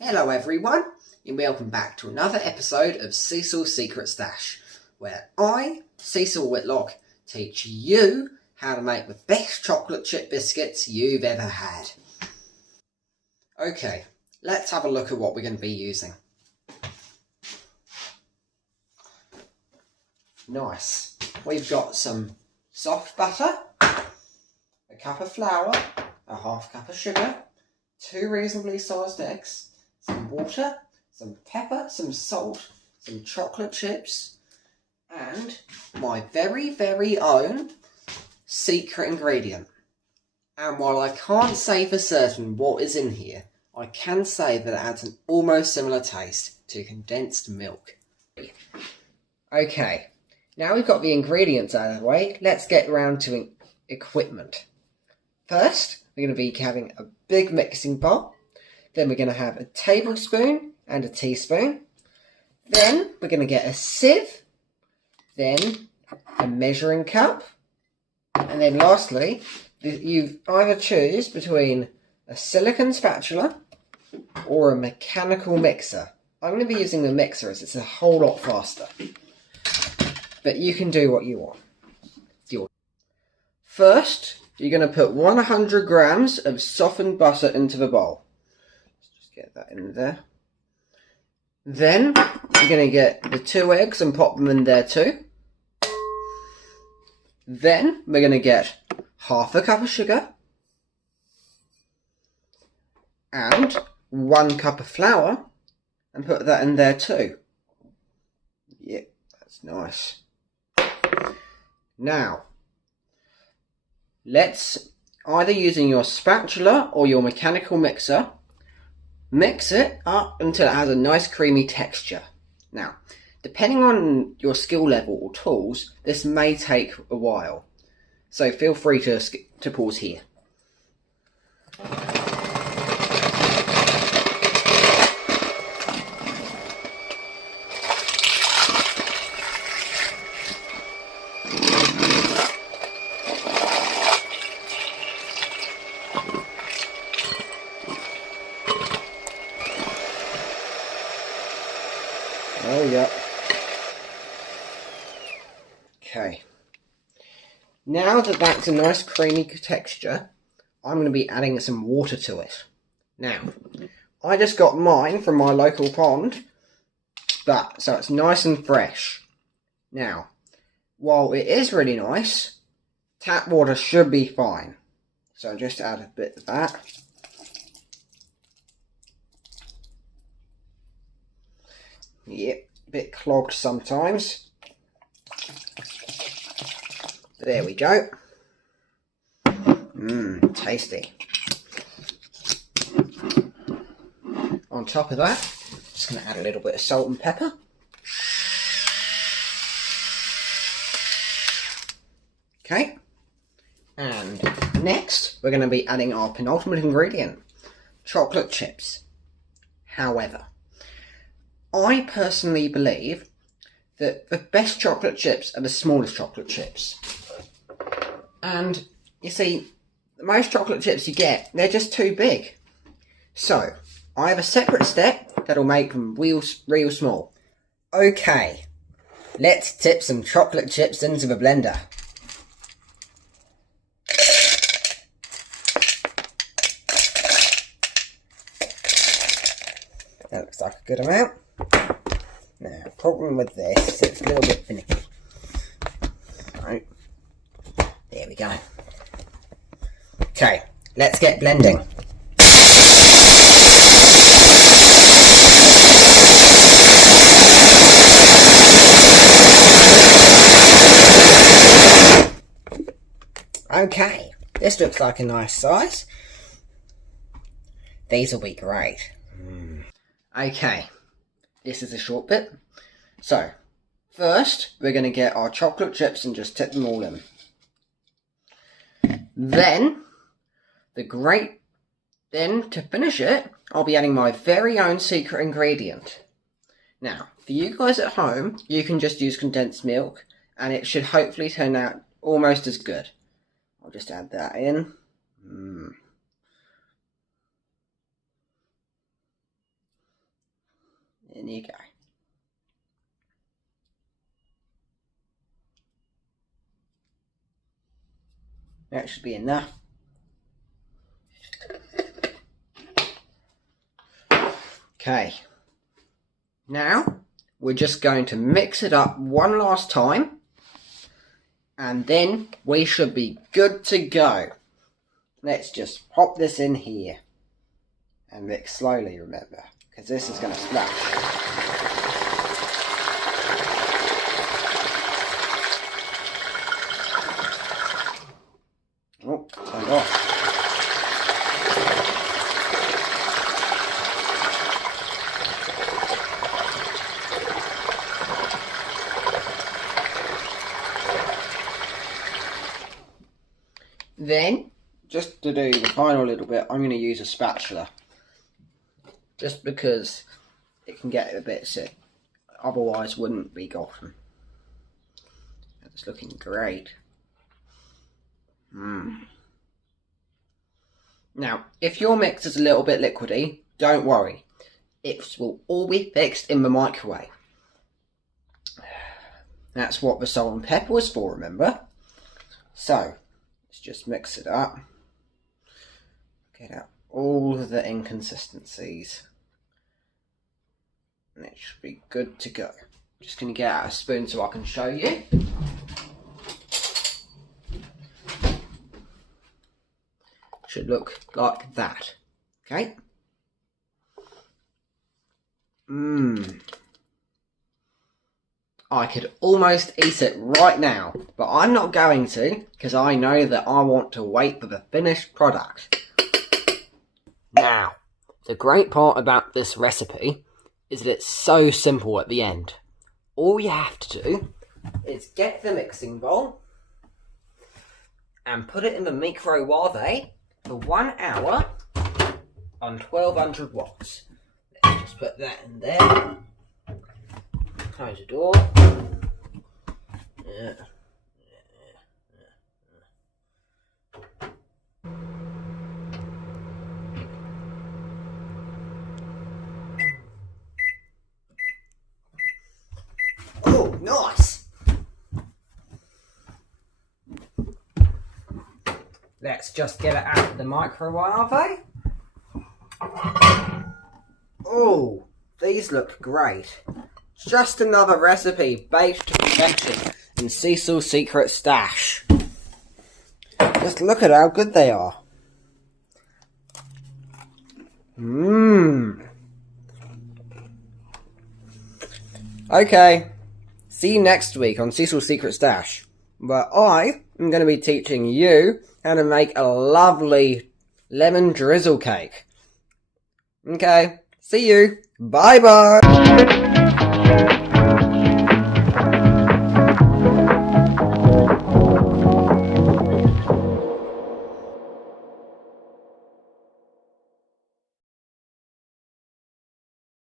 Hello everyone, and welcome back to another episode of Cecil's Secret Stash, where I, Cecil Whitlock, teach you how to make the best chocolate chip biscuits you've ever had. Okay, let's have a look at what we're going to be using. Nice. We've got some soft butter, a cup of flour, a half cup of sugar, 2 reasonably sized eggs, some water, some pepper, some salt, some chocolate chips, and my very own secret ingredient. And while I can't say for certain what is in here, I can say that it adds an almost similar taste to condensed milk. Okay, now we've got the ingredients out of the way, let's get around to equipment. First, we're going to be having a big mixing bowl. Then we're going to have a tablespoon and a teaspoon. Then we're going to get a sieve. Then a measuring cup. And then lastly, you either choose between a silicone spatula or a mechanical mixer. I'm going to be using the mixer as it's a whole lot faster. But you can do what you want. First, you're going to put 100 grams of softened butter into the bowl. Get that in there. Then you're going to get the 2 eggs and pop them in there too. Then we're going to get half a cup of sugar and 1 cup of flour and put that in there too. Yep, that's nice. Now, let's either using your spatula or your mechanical mixer, mix it up until it has a nice creamy texture. Now, depending on your skill level or tools, this may take a while. So feel free to pause here. Oh, yeah. Okay. Now that that's a nice creamy texture, I'm going to be adding some water to it. Now, I just got mine from my local pond, so it's nice and fresh. Now, while it is really nice, tap water should be fine. So just add a bit of that. Yep, a bit clogged sometimes. There we go. Tasty. On top of that, just going to add a little bit of salt and pepper. Okay. And next, we're going to be adding our penultimate ingredient, chocolate chips. However, I personally believe that the best chocolate chips are the smallest chocolate chips. And, you see, most chocolate chips you get, they're just too big. So, I have a separate step that'll make them real small. Okay, let's tip some chocolate chips into the blender. That looks like a good amount. Now, problem with this is it's a little bit finicky. Right. There we go. Okay, let's get blending. Okay, this looks like a nice size. These will be great. Okay, this is a short bit. So, first we're going to get our chocolate chips and just tip them all in. Then, to finish it, I'll be adding my very own secret ingredient. Now, for you guys at home, you can just use condensed milk, and it should hopefully turn out almost as good. I'll just add that in. In you go. That should be enough. Okay. Now, we're just going to mix it up one last time. And then we should be good to go. Let's just pop this in here. And mix slowly, remember. Because this is going to splash. Oh, turned off. Then, just to do the final little bit, I'm going to use a spatula. Just because it can get a bit sick. Otherwise, wouldn't be gotten. It's looking great. Now, if your mix is a little bit liquidy, don't worry. It will all be fixed in the microwave. That's what the salt and pepper was for, remember? So, let's just mix it up. Get out all of the inconsistencies. And it should be good to go. Just going to get out a spoon so I can show you. Should look like that. Okay? I could almost eat it right now, but I'm not going to, because I know that I want to wait for the finished product. Now, the great part about this recipe is that it's so simple at the end. All you have to do is get the mixing bowl and put it in the microwave for 1 hour on 1200 watts. Let's just put that in there. Close the door. Yeah. Oh, nice! Let's just get it out of the microwave. Oh, these look great. Just another recipe baked to perfection in Cecil's secret stash. Just look at how good they are. Okay, see you next week on Cecil's secret stash, where I am going to be teaching you how to make a lovely lemon drizzle cake. Okay, see you. Bye bye.